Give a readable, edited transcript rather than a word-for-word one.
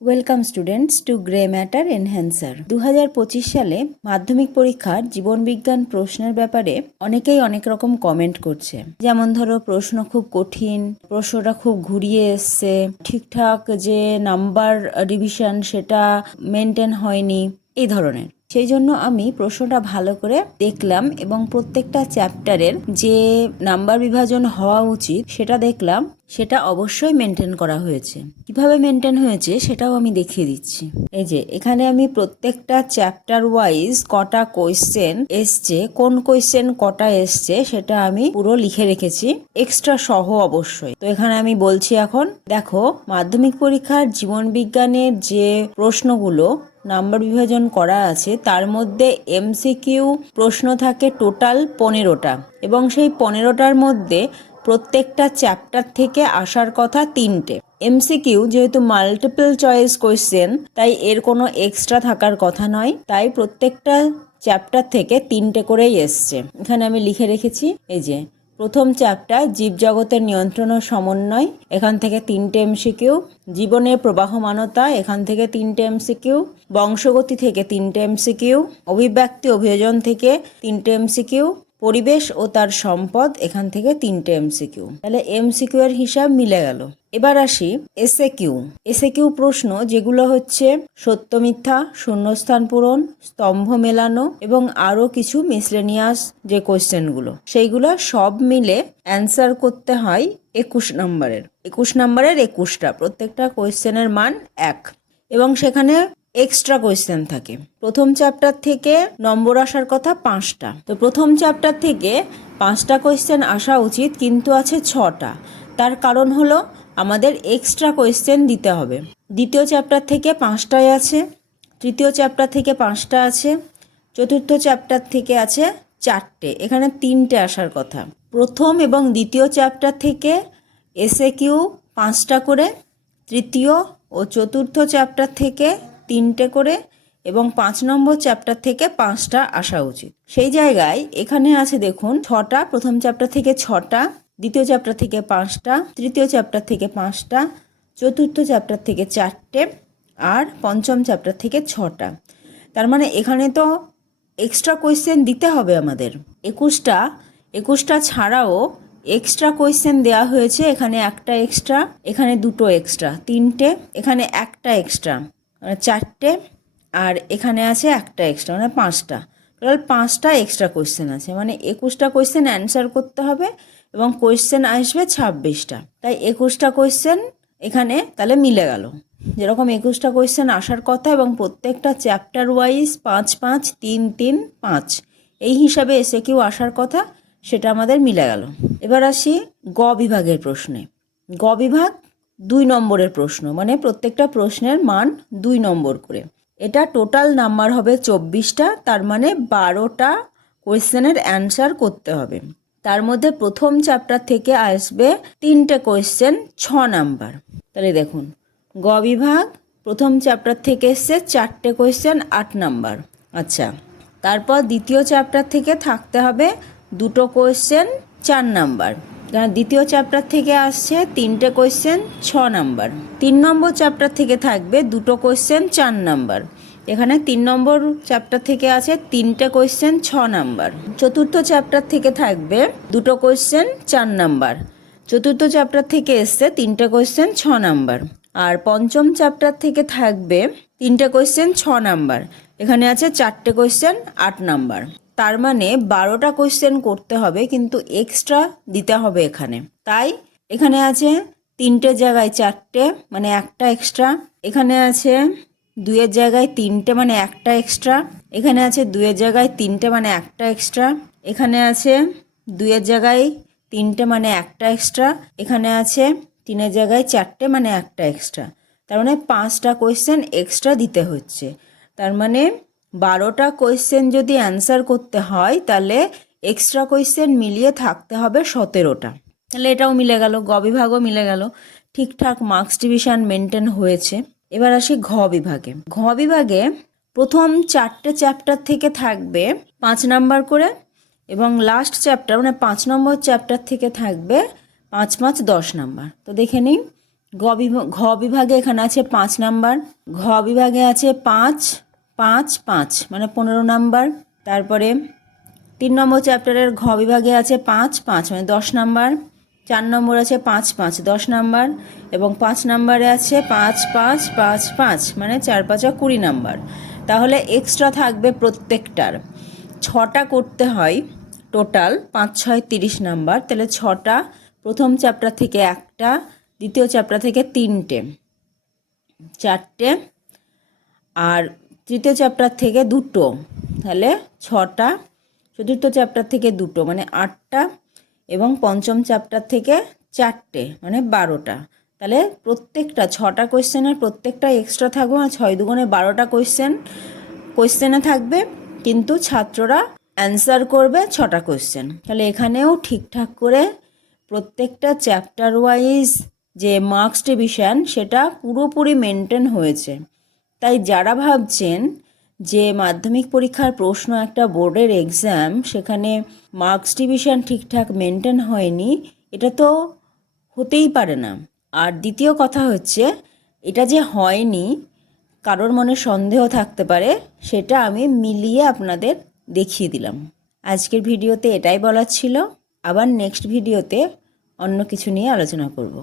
Welcome students to grey matter enhancer. 2025 সালে মাধ্যমিক পরীক্ষার জীবনবিজ্ঞান প্রশ্নের ব্যাপারে অনেকেই অনেক রকম কমেন্ট করছে। যেমন ধরো, প্রশ্ন খুব কঠিন, প্রশ্নটা খুব ঘুরিয়ে এসছে, ঠিকঠাক যে নাম্বার ডিভিশন সেটা মেনটেন হয়নি, এই ধরনের। সেই জন্য আমি প্রশ্নটা ভালো করে দেখলাম এবং প্রত্যেকটা চ্যাপ্টারের যে নাম্বার বিভাজন হওয়া উচিত সেটা দেখলাম, সেটা অবশ্যই মেনটেন করা হয়েছে। কিভাবে মেনটেন হয়েছে সেটাও আমি দেখিয়ে দিচ্ছি। এই যে এখানে আমি প্রত্যেকটা চ্যাপ্টার ওয়াইজ কটা কোয়েশ্চেন এসছে, কোন কোয়েশ্চেন কটা এসছে সেটা আমি পুরো লিখে রেখেছি, এক্সট্রা সহ অবশ্যই। তো এখানে আমি বলছি, এখন দেখো মাধ্যমিক পরীক্ষার জীবন বিজ্ঞানের যে প্রশ্নগুলো নাম্বার বিভাজন করা আছে তার মধ্যে এমসিকিউ প্রশ্ন থাকে টোটাল 15টা এবং সেই 15টার মধ্যে প্রত্যেকটা চ্যাপ্টার থেকে আসার কথা 3টে। এমসিকিউ যেহেতু মাল্টিপল চয়েস কোয়েশ্চেন, তাই এর কোনো এক্সট্রা থাকার কথা নয়, তাই প্রত্যেকটা চ্যাপ্টার থেকে 3টে করেই এসছে। এখানে আমি লিখে রেখেছি, এই যে প্রথম চ্যাপ্টার জীবজগতের নিয়ন্ত্রণ ও সমন্বয়, এখান থেকে 3টে এমসিকিউ। জীবনের প্রবাহমানতা, এখান থেকে 3টে এমসিকিউ। বংশগতি থেকে 3টে এমসিকিউ। অভিব্যক্তি অভিযোজন থেকে 3টে এমসিকিউ। পরিবেশ ও তার সম্পদ, এখান থেকে 3টে এমসিকিউ। তাহলে এমসিকিউ এর হিসাব মিলে গেল। এবার আসি এসএকিউ। এসএকিউ প্রশ্ন যেগুলো হচ্ছে সত্য মিথ্যা, শূন্যস্থান পূরণ, স্তম্ভ মেলানো এবং আরো কিছু মিসলেনিয়াস যে কোয়েশ্চেনগুলো, সেইগুলো সব মিলে অ্যান্সার করতে হয় 21 নম্বরের। 21 নম্বরের 21টা, প্রত্যেকটা কোয়েশ্চেনের মান 1 এবং সেখানে এক্সট্রা কোয়েশ্চেন থাকে। প্রথম চ্যাপ্টার থেকে নম্বর আসার কথা 5টা। তো প্রথম চ্যাপ্টার থেকে 5টা কোয়েশ্চেন আসা উচিত, কিন্তু আছে 6টা। তার কারণ হলো আমাদের এক্সট্রা কোয়েশ্চেন দিতে হবে। দ্বিতীয় চ্যাপ্টার থেকে 5টাই আছে, তৃতীয় চ্যাপ্টার থেকে 5টা আছে, চতুর্থ চ্যাপ্টার থেকে আছে 4টে, এখানে 3টে আসার কথা। প্রথম এবং দ্বিতীয় চ্যাপ্টার থেকে এসএকিউ 5টা করে, তৃতীয় ও চতুর্থ চ্যাপ্টার থেকে 3টে করে এবং 5 নম্বর চ্যাপ্টার থেকে 5টা আসা উচিত। সেই জায়গায় এখানে আছে দেখুন 6টা, প্রথম চ্যাপ্টার থেকে 6টা, দ্বিতীয় চ্যাপ্টার থেকে 5টা, তৃতীয় চ্যাপ্টার থেকে 5টা, চতুর্থ চ্যাপ্টার থেকে 4টে আর পঞ্চম চ্যাপ্টার থেকে 6টা। তার মানে এখানে তো এক্সট্রা কোয়েশ্চেন দিতে হবে আমাদের। 21টা ছাড়াও এক্সট্রা কোয়েশ্চেন দেওয়া হয়েছে। এখানে একটা এক্সট্রা, এখানে 2টো এক্সট্রা, 3টে, এখানে একটা এক্সট্রা, মানে 4টে, আর এখানে আছে একটা এক্সট্রা, মানে 5টা। টোটাল 5টা এক্সট্রা কোয়েশ্চেন আছে, মানে 21টা কোয়েশ্চেন অ্যান্সার করতে হবে এবং কোয়েশ্চেন আসবে 26টা। তাই 21টা কোয়েশ্চেন এখানে তাহলে মিলে গেল। যেরকম 21টা কোয়েশ্চেন আসার কথা এবং প্রত্যেকটা চ্যাপ্টার ওয়াইজ 5 5 3 3 5 এই হিসাবে এসএকিউ আসার কথা, সেটা আমাদের মিলে গেল। এবার আসি গ বিভাগের প্রশ্নে। গ বিভাগ 2 নম্বরের প্রশ্ন, মানে প্রত্যেকটা প্রশ্নের মান 2 নম্বর করে। এটা টোটাল নাম্বার হবে 24টা, তার মানে 12টা কোয়েশ্চেনের অ্যান্সার করতে হবে। তার মধ্যে প্রথম চ্যাপ্টার থেকে আসবে 3টে কোয়েশ্চেন 6 নাম্বার। তাহলে দেখুন, গ বিভাগ প্রথম চ্যাপ্টার থেকে এসছে 4টে কোয়েশ্চেন 8 নাম্বার। আচ্ছা, তারপর দ্বিতীয় চ্যাপ্টার থেকে থাকতে হবে 2টো কোয়েশ্চেন 4 নাম্বার। কারণ দ্বিতীয় চ্যাপ্টার থেকে আসছে 3টে কোয়েশ্চেন 6 নাম্বার। 3 নম্বর চ্যাপ্টার থেকে থাকবে 2টো কোয়েশ্চেন 4 নাম্বার। এখানে 3 নম্বর চ্যাপ্টার থেকে আছে 3টে কোয়েশ্চেন 6 নাম্বার। চতুর্থ চ্যাপ্টার থেকে থাকবে 2টো কোয়েশ্চেন 4 নাম্বার। চতুর্থ চ্যাপ্টার থেকে এসছে 3টে কোয়েশ্চেন 6 নাম্বার। আর পঞ্চম চ্যাপ্টার থেকে থাকবে 3টে কোয়েশ্চেন 6 নাম্বার। এখানে আছে 4টে কোয়েশ্চেন 8 নাম্বার। তার মানে 12টা কোয়েশ্চেন করতে হবে, কিন্তু এক্সট্রা দিতে হবে এখানে। তাই এখানে আছে 3টে জায়গায় 4টে, মানে একটা এক্সট্রা। এখানে আছে 2-এর জায়গায় 3টে, মানে একটা এক্সট্রা। এখানে আছে 2-এর জায়গায় 3টে, মানে একটা এক্সট্রা। এখানে আছে 2-এর জায়গায় 3টে, মানে একটা এক্সট্রা। এখানে আছে 3-এর জায়গায় 4টে, মানে একটা এক্সট্রা। তার মানে 5টা কোয়েশ্চেন এক্সট্রা দিতে হচ্ছে। তার মানে 12টা কোয়েশ্চেন যদি অ্যান্সার করতে হয়, তাহলে এক্সট্রা কোয়েশ্চেন মিলিয়ে থাকতে হবে 17টা। তাহলে এটাও মিলে গেল, গ বিভাগও মিলে গেল, ঠিকঠাক মার্কস ডিভিশন মেনটেন হয়েছে। এবার আসি ঘ বিভাগে। ঘ বিভাগে প্রথম 4টে চ্যাপ্টার থেকে থাকবে 5 নাম্বার করে এবং লাস্ট চ্যাপ্টার মানে 5 নম্বর চ্যাপ্টার থেকে থাকবে 5 5 10 নাম্বার। তো দেখে নিই, ঘ বিভাগে এখানে আছে 5 নাম্বার, ঘ বিভাগে আছে 5 5 5 মানে 15 নাম্বার। তারপরে 3 নম্বর চ্যাপ্টারের ঘ বিভাগে আছে 5 5 মানে 10 নাম্বার। 4 নম্বর আছে 5 5 10 নাম্বার এবং 5 নম্বরে আছে 5 5 5 5 মানে 4 5 20 নাম্বার। তাহলে এক্সট্রা থাকবে প্রত্যেকটার 6টা করতে হয়, টোটাল 5 6 30 নাম্বার। তাহলে 6টা প্রথম চ্যাপ্টার থেকে একটা, দ্বিতীয় চ্যাপ্টার থেকে 3টে, 4টে, আর তৃতীয় চ্যাপ্টার থেকে 2টো, তাহলে 6টা, চতুর্থ চ্যাপ্টার থেকে 2টো মানে 8টা এবং পঞ্চম চ্যাপ্টার থেকে 4টে মানে 12টা। তাহলে প্রত্যেকটা 6টা কোয়েশ্চেনের প্রত্যেকটা এক্সট্রা থাকবে, মানে 6 দুগুণে 12টা কোয়েশ্চেনে থাকবে, কিন্তু ছাত্ররা অ্যান্সার করবে 6টা কোয়েশ্চেন। তাহলে এখানেও ঠিকঠাক করে প্রত্যেকটা চ্যাপ্টার ওয়াইজ যে মার্কস ডিভিশন সেটা পুরোপুরি মেনটেন হয়েছে। তাই যারা ভাবছেন যে মাধ্যমিক পরীক্ষার প্রশ্ন একটা বোর্ডের এক্সাম, সেখানে মার্কস ডিভিশন ঠিকঠাক মেনটেন হয়নি, এটা তো হতেই পারে না। আর দ্বিতীয় কথা হচ্ছে, এটা যে হয়নি কারোর মনে সন্দেহ থাকতে পারে, সেটা আমি মিলিয়ে আপনাদের দেখিয়ে দিলাম। আজকের ভিডিওতে এটাই বলার ছিল। আবার নেক্সট ভিডিওতে অন্য কিছু নিয়ে আলোচনা করব।